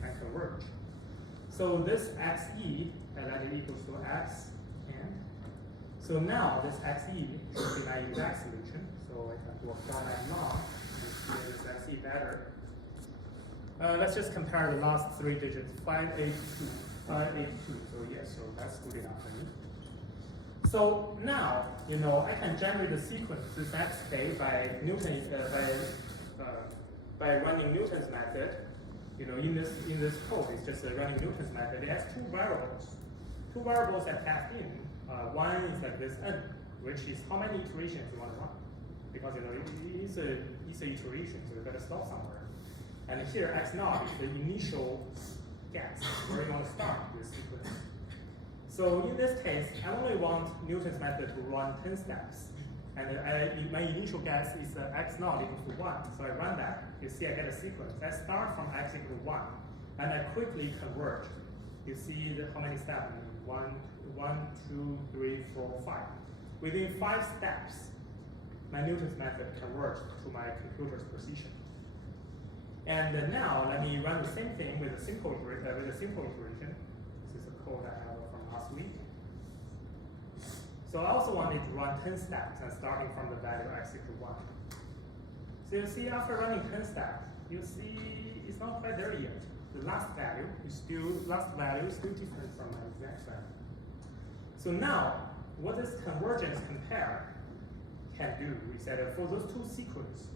can converge. So this xe that equals to x, and so now this xe should be my exact solution. So I can do a format log and see this xe better. Let's just compare the last three digits, 582, 582. So yes, so that's good enough for me. So now, I can generate the sequence, this xk, by Newton, by running Newton's method. In this code, it's just running Newton's method. It has two variables. Two variables that pass in. One is like this n, which is how many iterations you want to run. Because it's an iteration, so you better stop somewhere. And here x naught is the initial guess where you want to start this sequence. So in this case, I only want Newton's method to run 10 steps. And my initial guess is x naught equals to 1. So I run that. You see I get a sequence. I start from x equal to 1. And I quickly converge. You see how many steps? 1, 2, 3, 4, 5. Within 5 steps, my Newton's method converged to my computer's precision. And now let me run the same thing with a simple iteration. This is a code I have from last week. So I also wanted to run 10 steps and starting from the value x equal 1. So you see after running 10 steps, you see it's not quite there yet. The last value is still different from my exact value. So now what this convergence compare can do is that for those two sequences,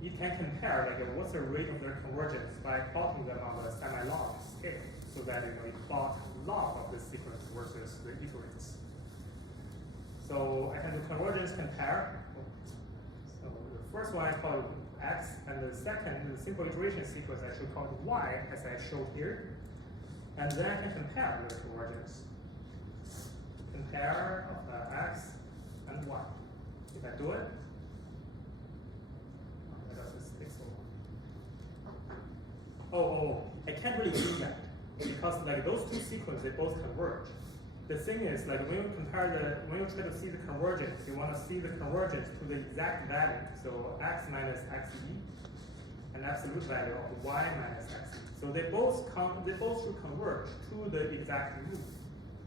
you can compare what's the rate of their convergence by plotting them on a semi-log scale, so that you plot log of the sequence versus the iterates. So I can do convergence compare. So the first one I call x, and the second, the simple iteration sequence, I should call it y, as I showed here. And then I can compare the convergence. Compare of x and y. If I do it, I can't really do that because those two sequences, they both converge. The thing is, when you try to see the convergence, you want to see the convergence to the exact value. So x minus xe, an absolute value of y minus xe. So they both should converge to the exact root.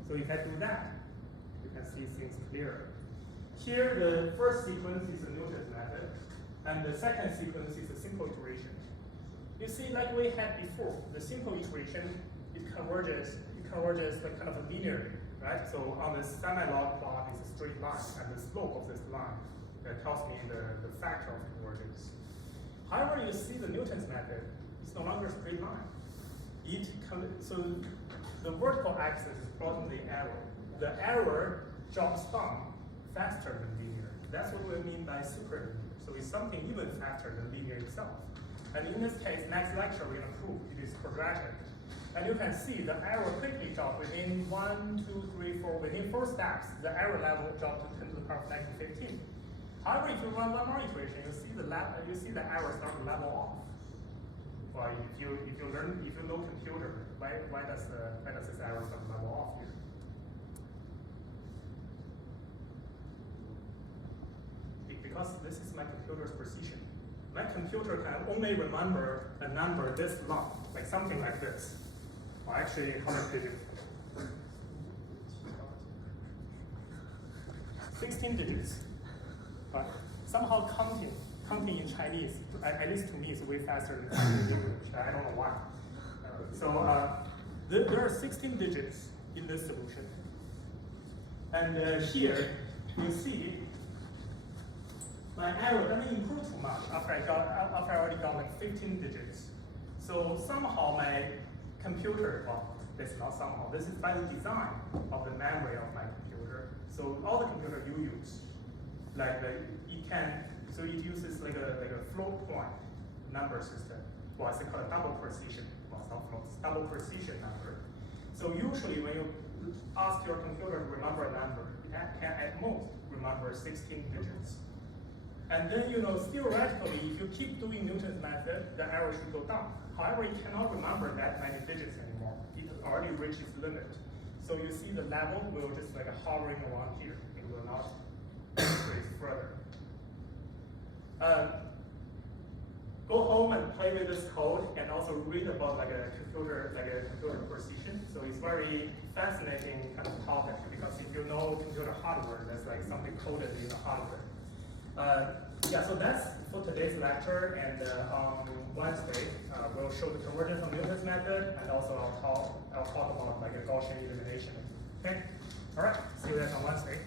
So if I do that, you can see things clearer. Here, the first sequence is the Newton's method, and the second sequence is a simple iteration. You see, like we had before, the simple iteration, it converges kind of linearly, right? So on the semi-log plot is a straight line, and the slope of this line that tells me the factor of convergence. However, you see the Newton's method, it's no longer a straight line. So the vertical axis is plotting the arrow. The arrow drops down faster than linear. That's what we mean by superlinear. So it's something even faster than linear itself. And in this case, next lecture we're going to prove it is quadratic. And you can see the arrow quickly dropped within 1, 2, 3, 4, within 4 steps, the arrow level dropped to 10 to the power of negative 15. However, if you run one more iteration, you see the arrow start to level off. Well, if you know computer, why does this arrow start to level off here? Because this is my computer's precision. My computer can only remember a number this long, like something like this. Or actually, 100 digits. 16 digits. But somehow counting in Chinese, at least to me, is way faster than counting in English. I don't know why. There are 16 digits in this solution. And here, you see, my arrow doesn't improve too much after I already got like 15 digits. So somehow my computer, well, this is not somehow, this is by the design of the memory of my computer. So all the computer you use, it uses like a float point number system. Well, it's called a double precision. Well, it's not float, it's double precision number. So usually when you ask your computer to remember a number, it can at most remember 16 digits. And then, theoretically, if you keep doing Newton's method, the arrow should go down. However, it cannot remember that many digits anymore. It already reached its limit. So you see the level will just hovering around here. It will not increase further. go home and play with this code and also read about like a computer precision. So it's very fascinating kind of topic because if you know computer hardware, that's like something coded in the hardware. Yeah, so that's for today's lecture, and on Wednesday we'll show the convergence of Newton's method, and also I'll talk about like a Gaussian elimination. Okay, all right, see you guys on Wednesday.